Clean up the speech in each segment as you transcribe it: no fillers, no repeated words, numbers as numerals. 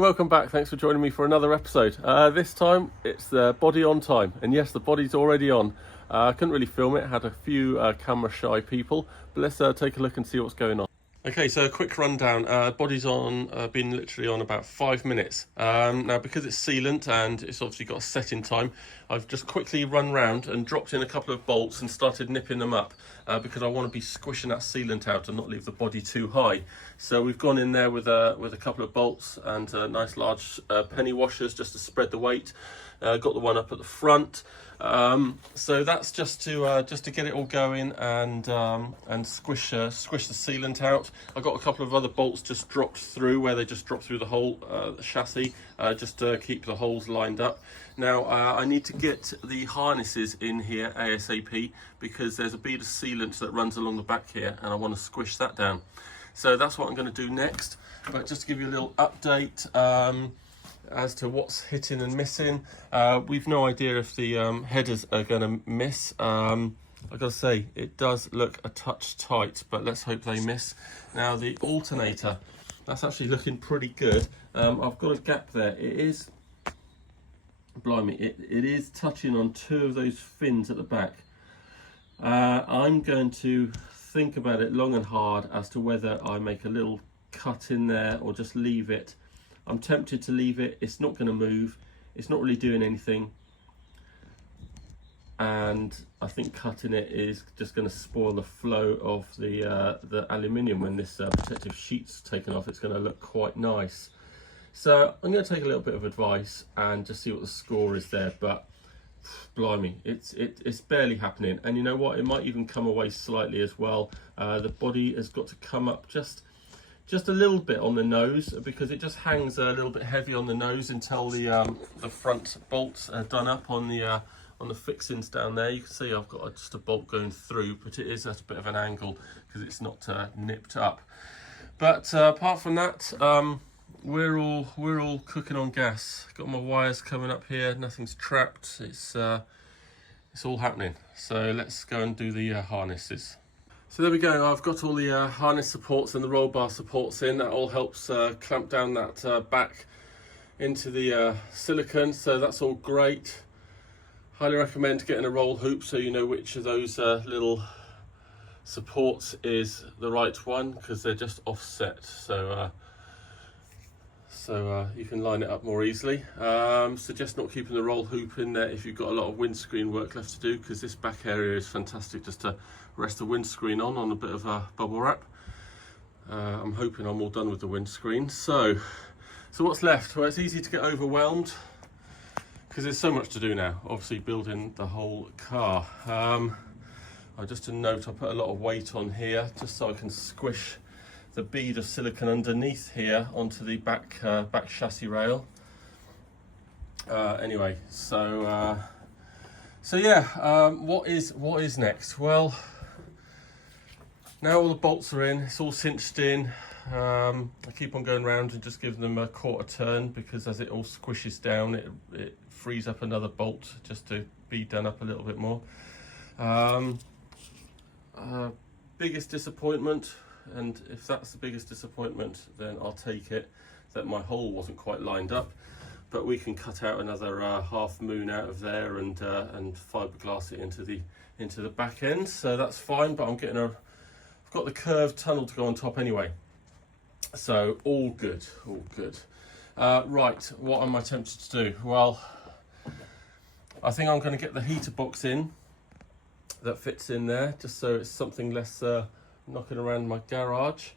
Welcome back. Thanks for joining me for another episode. This time it's the body on time, and yes, the body's already on. I couldn't really film it, had a few camera shy people, but let's take a look and see what's going on. Okay, so a quick rundown. Body's on, been literally on about 5 minutes. Now, because it's sealant and it's obviously got a setting time, I've just quickly run round and dropped in a couple of bolts and started nipping them up because I want to be squishing that sealant out and not leave the body too high. So we've gone in there with a couple of bolts and nice large penny washers just to spread the weight. Got the one up at the front. So that's just to get it all going and squish the sealant out. I got a couple of other bolts just dropped through where they just drop through the whole chassis, just to keep the holes lined up. Now I need to get the harnesses in here ASAP because there's a bead of sealant that runs along the back here and I want to squish that down. So that's what I'm going to do next. But just to give you a little update as to what's hitting and missing, we've no idea if the headers are going to miss. I've got to say, it does look a touch tight, but let's hope they miss. Now the alternator, that's actually looking pretty good. I've got a gap there. It is, blimey, it is touching on two of those fins at the back. I'm going to think about it long and hard as to whether I make a little cut in there or just leave it. I'm tempted to leave it. It's not going to move. It's not really doing anything. And I think cutting it is just going to spoil the flow of the aluminium when this protective sheet's taken off. It's going to look quite nice. So I'm going to take a little bit of advice and just see what the score is there. But blimey, it's barely happening. And you know what? It might even come away slightly as well. The body has got to come up just a little bit on the nose because it just hangs a little bit heavy on the nose until the front bolts are done up on the fixings down there. You can see I've got just a bolt going through, but it is at a bit of an angle because it's not nipped up. But apart from that, we're all cooking on gas. Got my wires coming up here. Nothing's trapped. It's all happening. So let's go and do the harnesses. So there we go, I've got all the harness supports and the roll bar supports in. That all helps clamp down that back into the silicone, so that's all great. Highly recommend getting a roll hoop so you know which of those little supports is the right one because they're just offset, so you can line it up more easily. Suggest not keeping the roll hoop in there if you've got a lot of windscreen work left to do because this back area is fantastic just to rest the windscreen on a bit of a bubble wrap. I'm hoping I'm all done with the windscreen. So what's left? Well, it's easy to get overwhelmed because there's so much to do now, obviously building the whole car. Just a note, I put a lot of weight on here just so I can squish the bead of silicone underneath here onto the back chassis rail. Anyway, so yeah, what is next? Well, now all the bolts are in, it's all cinched in. I keep on going around and just giving them a quarter turn because as it all squishes down, it frees up another bolt just to be done up a little bit more. Biggest disappointment, and if that's the biggest disappointment, then I'll take it, that my hole wasn't quite lined up. But we can cut out another half moon out of there and fiberglass it into the back end, so that's fine. But I've got the curved tunnel to go on top anyway, so all good, all good. Right, what am I tempted to do? Well, I think I'm going to get the heater box in that fits in there, just so it's something less knocking around my garage.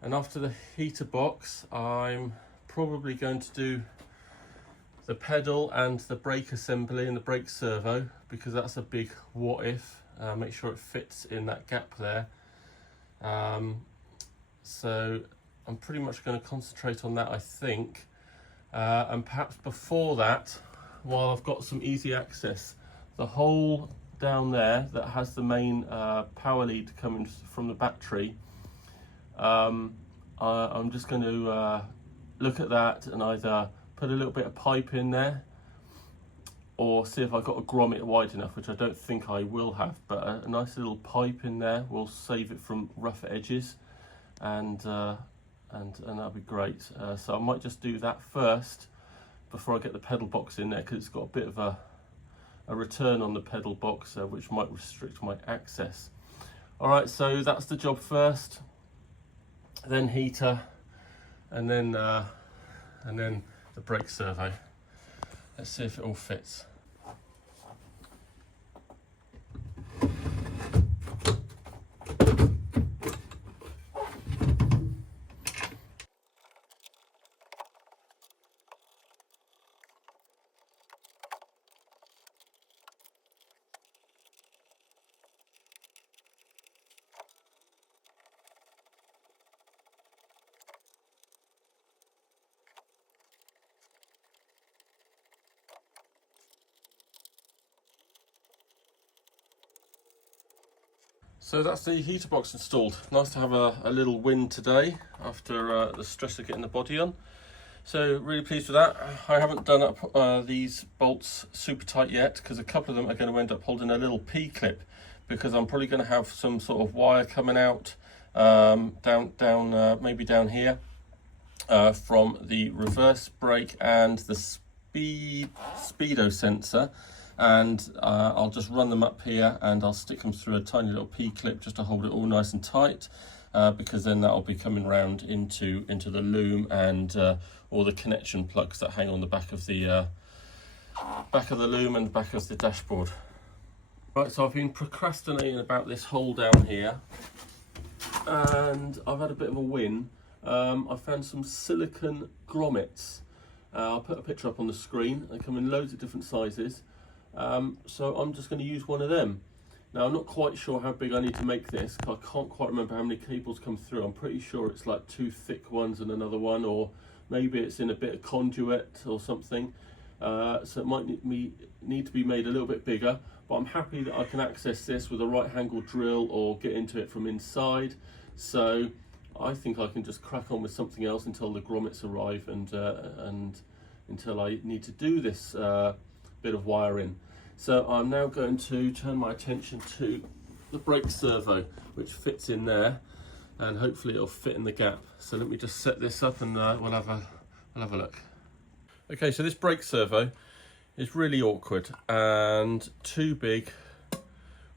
And after the heater box, I'm probably going to do the pedal and the brake assembly and the brake servo because that's a big what if. Make sure it fits in that gap there. So I'm pretty much going to concentrate on that, I think. And perhaps before that, while I've got some easy access, the hole down there that has the main power lead coming from the battery, I'm just going to look at that and either put a little bit of pipe in there or see if I've got a grommet wide enough, which I don't think I will have, but a nice little pipe in there will save it from rough edges and and that'll be great. So I might just do that first before I get the pedal box in there, because it's got a bit of a return on the pedal box, which might restrict my access. All right, so that's the job first, then heater, and then the brake servo. Let's see if it all fits. So that's the heater box installed. Nice to have a little win today after the stress of getting the body on. So really pleased with that. I haven't done up these bolts super tight yet, because a couple of them are going to end up holding a little P-clip, because I'm probably going to have some sort of wire coming out maybe down here from the reverse brake and the speedo sensor. And I'll just run them up here, and I'll stick them through a tiny little P-clip just to hold it all nice and tight, because then that'll be coming round into the loom and all the connection plugs that hang on the back of the loom and back of the dashboard. Right, so I've been procrastinating about this hole down here, and I've had a bit of a win. I found some silicone grommets. I'll put a picture up on the screen. They come in loads of different sizes. So I'm just going to use one of them. Now I'm not quite sure how big I need to make this, because I can't quite remember how many cables come through. I'm pretty sure it's like 2 thick ones and another one, or maybe it's in a bit of conduit or something. So it might need to be made a little bit bigger, but I'm happy that I can access this with a right angle drill or get into it from inside. So I think I can just crack on with something else until the grommets arrive, and until I need to do this bit of wiring. So I'm now going to turn my attention to the brake servo, which fits in there, and hopefully it'll fit in the gap. So let me just set this up, and we'll have a look. Okay, so this brake servo is really awkward and too big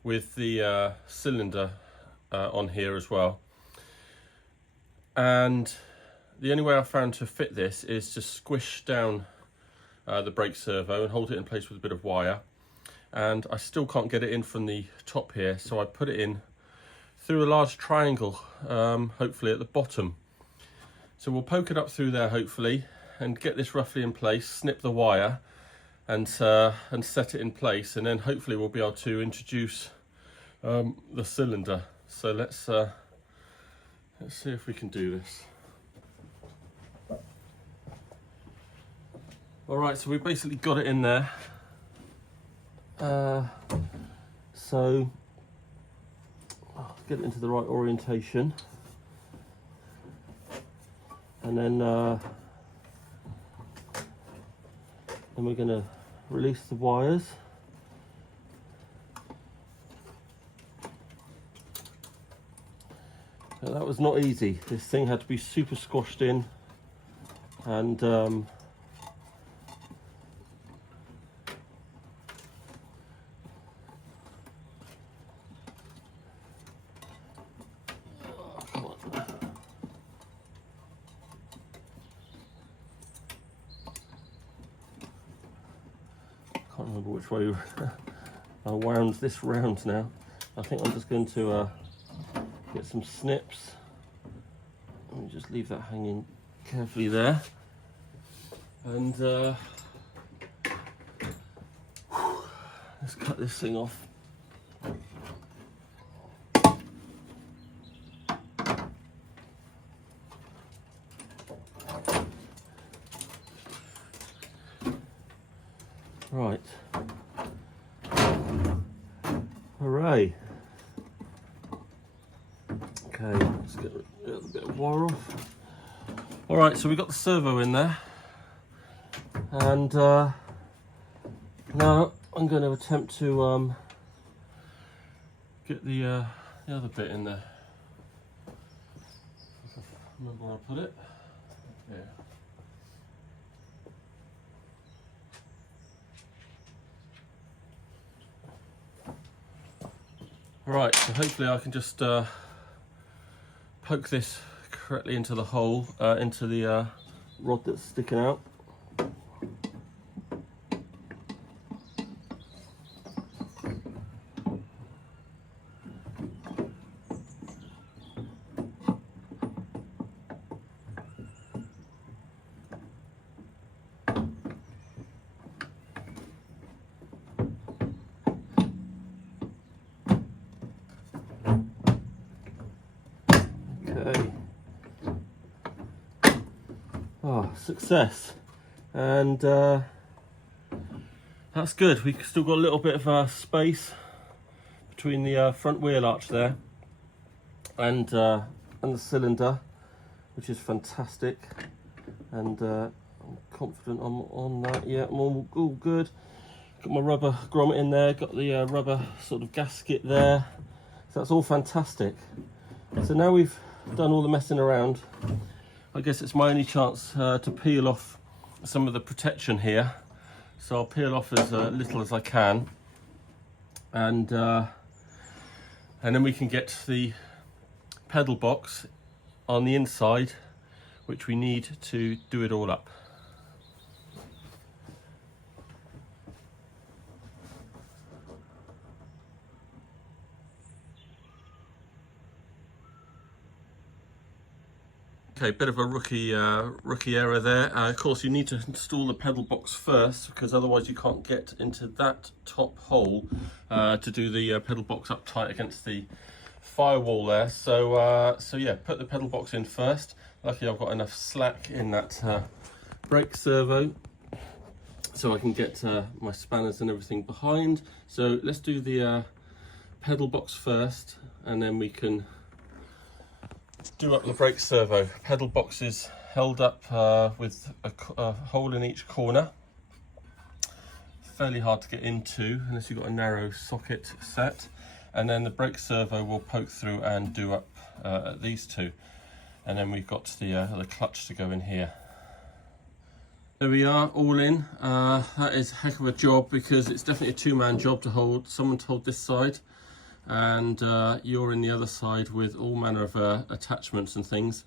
with the cylinder on here as well. And the only way I found to fit this is to squish down the brake servo and hold it in place with a bit of wire. And I still can't get it in from the top here, so I put it in through a large triangle, hopefully at the bottom. So we'll poke it up through there hopefully, and get this roughly in place, snip the wire, and set it in place, and then hopefully we'll be able to introduce the cylinder. So let's see if we can do this. All right, so we basically got it in there. So I'll get it into the right orientation, and then we're going to release the wires. Now, that was not easy. This thing had to be super squashed in, and I can't remember which way I wound this round now. I think I'm just going to get some snips. Let me just leave that hanging carefully there. And let's cut this thing off. Right. Hooray. Okay, let's get a bit of wire off. All right, so we've got the servo in there. And now I'm going to attempt to get the other bit in there. remember where I put it. Yeah. Right, so hopefully I can just poke this correctly into the hole, into the rod that's sticking out. Okay. Oh, success. And that's good. We've still got a little bit of space between the front wheel arch there and the cylinder, which is fantastic. And I'm confident I'm on that. Yeah, I'm all good. Got my rubber grommet in there, got the rubber sort of gasket there. So that's all fantastic. So now we've done all the messing around, I guess it's my only chance to peel off some of the protection here. So I'll peel off as little as I can, and then we can get the pedal box on the inside, which we need to do it all up. Okay, bit of a rookie error there. Of course, you need to install the pedal box first, because otherwise you can't get into that top hole to do the pedal box up tight against the firewall there. So yeah, put the pedal box in first. Luckily, I've got enough slack in that brake servo, so I can get my spanners and everything behind. So let's do the pedal box first, and then we can do up the brake servo. Pedal box is held up with a hole in each corner. Fairly hard to get into unless you've got a narrow socket set. And then the brake servo will poke through and do up at these two. And then we've got the clutch to go in here. There we are, all in. That is a heck of a job, because it's definitely a two-man job to hold. Someone to hold this side, and you're in the other side with all manner of attachments and things.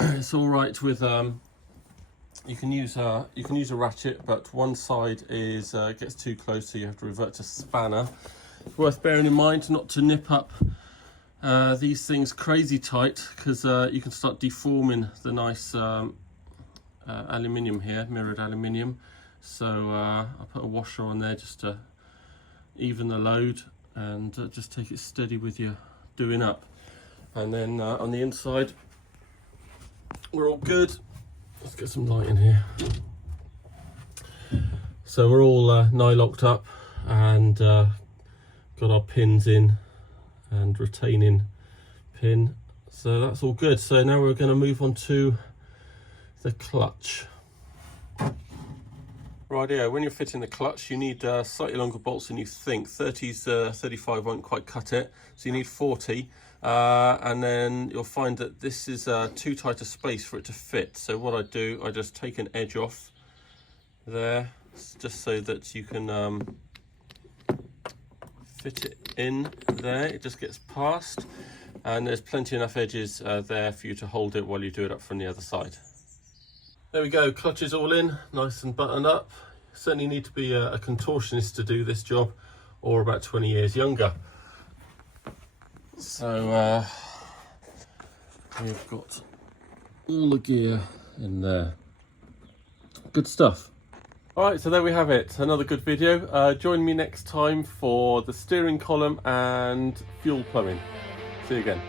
It's all right with you can use a ratchet, but one side is gets too close, so you have to revert to spanner. It's worth bearing in mind not to nip up these things crazy tight, because you can start deforming the nice aluminium here, mirrored aluminium. So I put a washer on there just to even the load, and just take it steady with you doing up. And then on the inside we're all good. Let's get some light in here. So we're all nylocked up, and got our pins in and retaining pin, so that's all good. So now we're going to move on to the clutch. Right, yeah, when you're fitting the clutch, you need slightly longer bolts than you think. 35 won't quite cut it, so you need 40. And then you'll find that this is too tight a space for it to fit. So what I do, I just take an edge off there, just so that you can fit it in there. It just gets past, and there's plenty enough edges there for you to hold it while you do it up from the other side. There we go, clutch is all in, nice and buttoned up. Certainly need to be a contortionist to do this job, or about 20 years younger. So we've got all the gear in there. Good stuff. All right, so there we have it, another good video. Join me next time for the steering column and fuel plumbing. See you again.